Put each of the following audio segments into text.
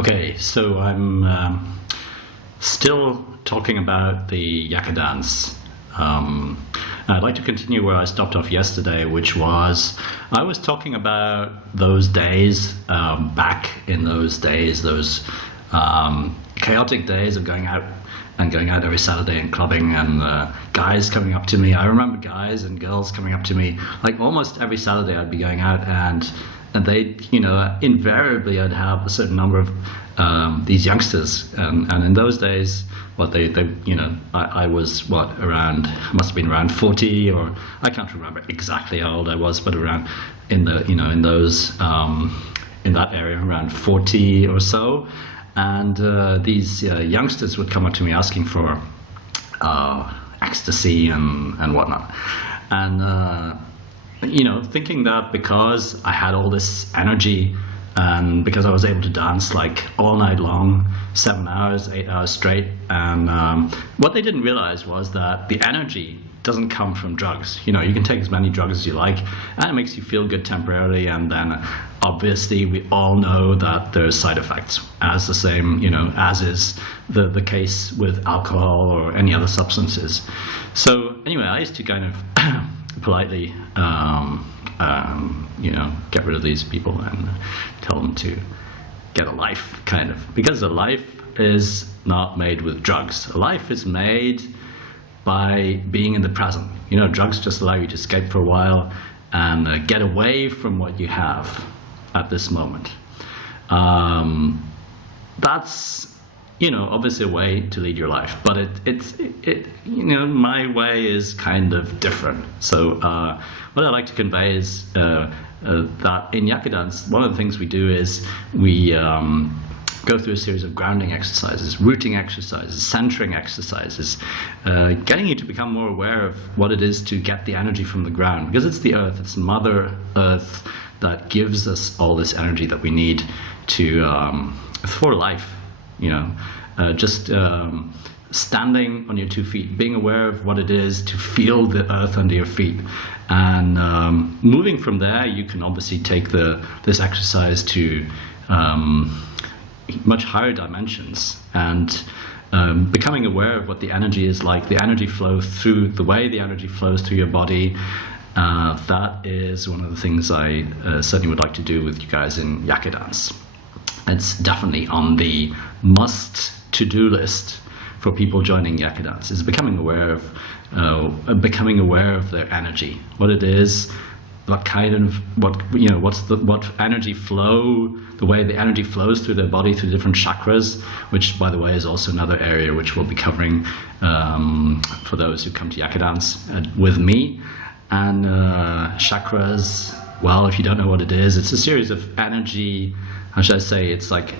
Okay, so I'm still talking about the Yaka Dance. I'd like to continue where I stopped off yesterday, which was I was talking about those days, back in those days, those chaotic days of going out every Saturday and clubbing, and guys coming up to me. I remember guys and girls coming up to me like almost every Saturday. I'd be going out, and they, invariably I'd have a certain number of these youngsters, and in those days, I was must have been around 40, or I can't remember exactly how old I was, but around in that area, around 40 or so. And these youngsters would come up to me asking for ecstasy and whatnot, and thinking that because I had all this energy and because I was able to dance like all night long, 7 hours, 8 hours straight, and what they didn't realize was that the energy doesn't come from drugs. You can take as many drugs as you like, and it makes you feel good temporarily, and then obviously we all know that there's side effects, as the same, as is the case with alcohol or any other substances. So anyway, I used to kind of politely get rid of these people and tell them to get a life, kind of, because a life is not made with drugs. A life is made by being in the present. Drugs just allow you to escape for a while and get away from what you have at this moment. That's obviously a way to lead your life, but my way is kind of different. So what I like to convey is that in Yaka Dance, one of the things we do is we go through a series of grounding exercises, rooting exercises, centering exercises, getting you to become more aware of what it is to get the energy from the ground, because it's the earth, it's Mother Earth that gives us all this energy that we need for life. Just standing on your 2 feet, being aware of what it is to feel the earth under your feet, and moving from there, you can obviously take this exercise to much higher dimensions, and becoming aware of what the energy is like, the energy flow through the way the energy flows through your body. That is one of the things I certainly would like to do with you guys in Yaka Dance. It's definitely on the must-to-do list for people joining Yaka Dance, is becoming aware of their energy, what it is, what energy flow, the way the energy flows through their body, through different chakras, which, by the way, is also another area which we'll be covering for those who come to Yaka Dance with me. And chakras, well, if you don't know what it is, it's a series of energy. How should I say? It's like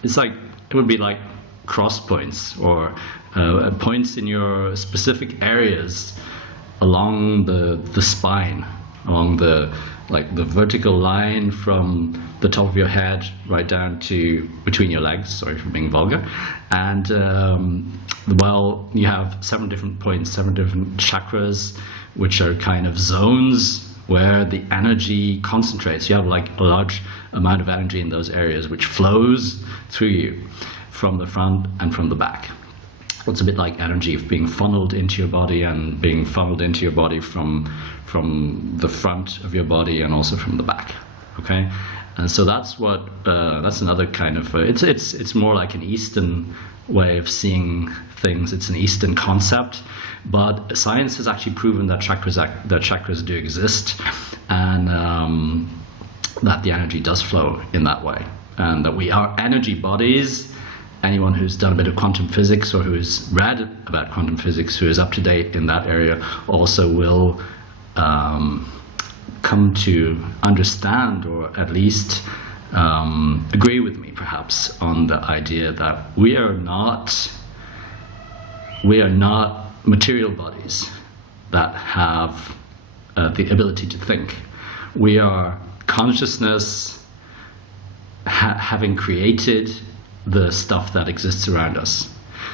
it would be like cross points, or points in your specific areas along the spine, along the vertical line from the top of your head right down to between your legs. Sorry for being vulgar. And you have 7 different points, 7 different chakras, which are kind of zones where the energy concentrates. You have like a large amount of energy in those areas, which flows through you from the front and from the back. It's a bit like energy being funneled into your body, and being funneled into your body from the front of your body and also from the back. Okay, and so that's another kind of it's more like an Eastern way of seeing things. It's an Eastern concept, but science has actually proven that chakras do exist, and that the energy does flow in that way, and that we are energy bodies. Anyone who's done a bit of quantum physics, or who has read about quantum physics, who is up to date in that area, also will come to understand, or at least agree with me perhaps, on the idea that we are not material bodies that have the ability to think. We are consciousness having created the stuff that exists around us.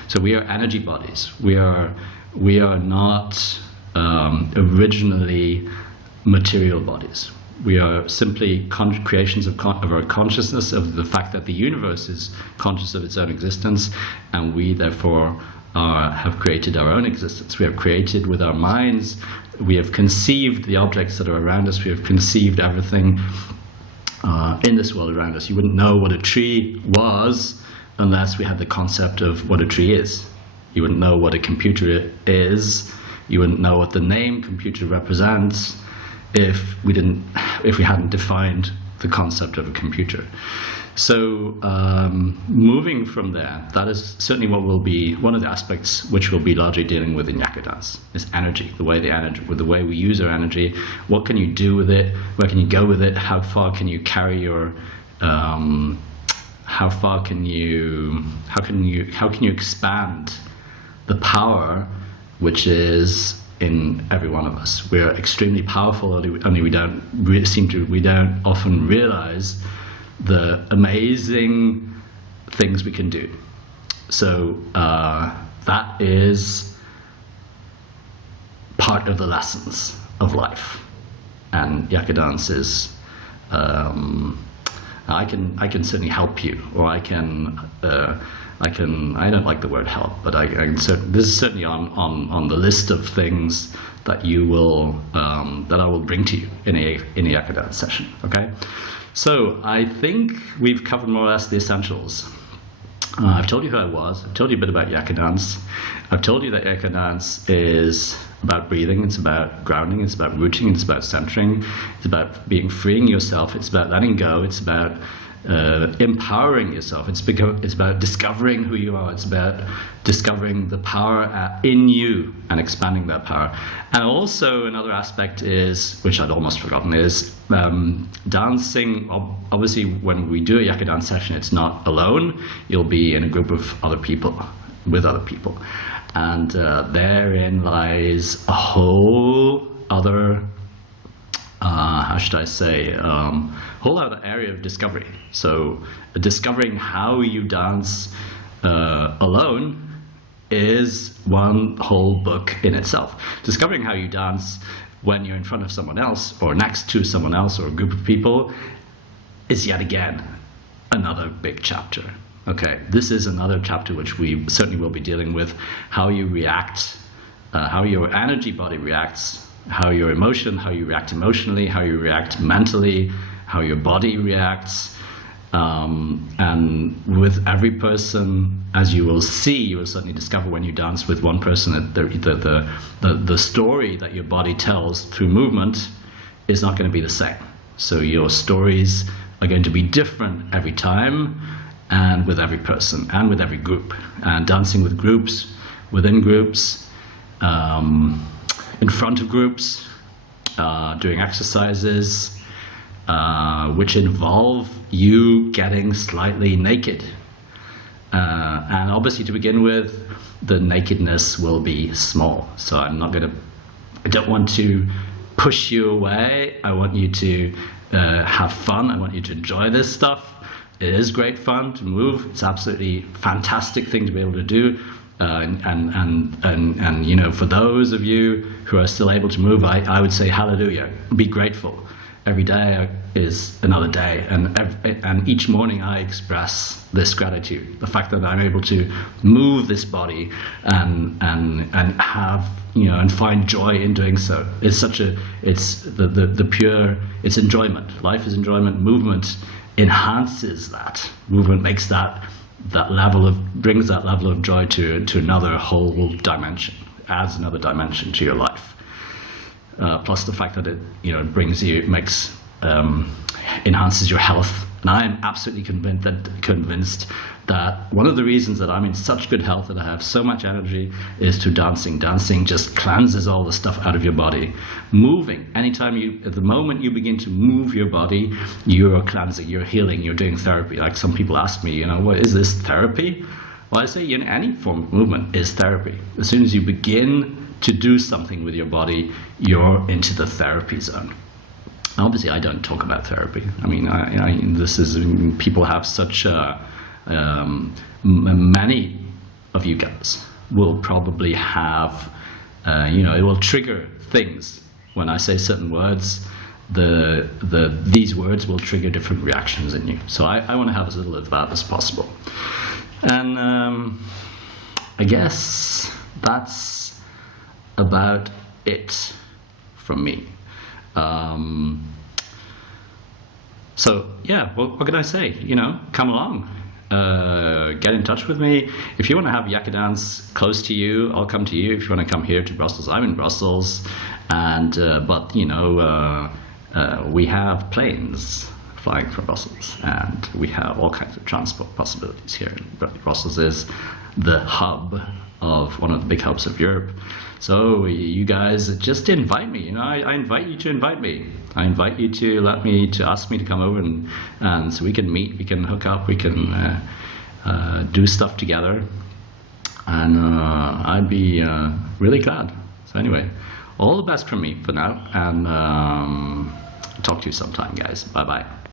So we are energy bodies. We are not originally material bodies. We are simply creations of our consciousness, of the fact that the universe is conscious of its own existence, and we therefore have created our own existence. We have created with our minds. We have conceived the objects that are around us. We have conceived everything in this world around us. You wouldn't know what a tree was unless we had the concept of what a tree is. You wouldn't know what a computer is. You wouldn't know what the name computer represents if we hadn't defined the concept of a computer. So moving from there, that is certainly what will be one of the aspects which we'll be largely dealing with in Yaka Dance, is energy, the way we use our energy. What can you do with it? Where can you go with it? How far can you carry your how can you expand the power which is in every one of us? We are extremely powerful, only we don't often realize the amazing things we can do. So that is part of the lessons of life, and Yaka Dance is. I can certainly help you, or I don't like the word help, but this is certainly on the list of things that you will that I will bring to you in a Yaka Dance session. Okay, so I think we've covered more or less the essentials. I've told you who I was. I've told you a bit about Yaka Dance. I've told you that Yaka Dance is about breathing. It's about grounding. It's about rooting. It's about centering. It's about freeing yourself. It's about letting go. It's about empowering yourself. It's about discovering who you are. It's about discovering the power in you and expanding that power. And also another aspect is, which I'd almost forgotten, is dancing. Obviously, when we do a Yaka Dance session, it's not alone. You'll be in a group of other people, with other people. And therein lies a whole other whole other area of discovery. So discovering how you dance alone is one whole book in itself. Discovering how you dance when you're in front of someone else, or next to someone else, or a group of people, is yet again another big chapter. Okay, this is another chapter which we certainly will be dealing with: how you react, how your energy body reacts, how you react emotionally, how you react mentally, how your body reacts. And with every person, as you will see, you will certainly discover when you dance with one person that the story that your body tells through movement is not going to be the same. So your stories are going to be different every time, and with every person, and with every group. And dancing with groups, within groups, in front of groups, doing exercises which involve you getting slightly naked. And obviously, to begin with, the nakedness will be small. So I don't want to push you away. I want you to have fun. I want you to enjoy this stuff. It is great fun to move. It's absolutely fantastic thing to be able to do. And you know, for those of you who are still able to move, I would say hallelujah. Be grateful. Every day is another day, and each morning I express this gratitude. The fact that I'm able to move this body and have, you know, and find joy in doing so. It's enjoyment. Life is enjoyment. Movement enhances that. Movement makes brings that level of joy to another whole dimension, adds another dimension to your life. Plus the fact that it, you know, enhances your health. And I am absolutely convinced that one of the reasons that I'm in such good health, that I have so much energy, is through dancing. Dancing just cleanses all the stuff out of your body. Moving, at the moment you begin to move your body, you're cleansing, you're healing, you're doing therapy. Like some people ask me, you know, what is this therapy? Well, I say, you know, any form of movement is therapy. As soon as you begin to do something with your body, you're into the therapy zone. Obviously, I don't talk about therapy. I mean, people have such many of you guys will probably have, you know, it will trigger things when I say certain words these words will trigger different reactions in you. So I want to have as little of that as possible. And I guess that's about it from me. So yeah, what can I say? Come along. Get in touch with me. If you want to have Yaka Dance close to you, I'll come to you. If you want to come here to Brussels, I'm in Brussels. And but we have planes flying from Brussels, and we have all kinds of transport possibilities here. Brussels is the hub of one of the big hubs of Europe. So you guys just invite me. I invite you to invite me. I invite you to ask me to come over, and so we can meet, we can hook up, we can do stuff together, and I'd be really glad. So anyway, all the best from me for now, and talk to you sometime, guys. Bye bye.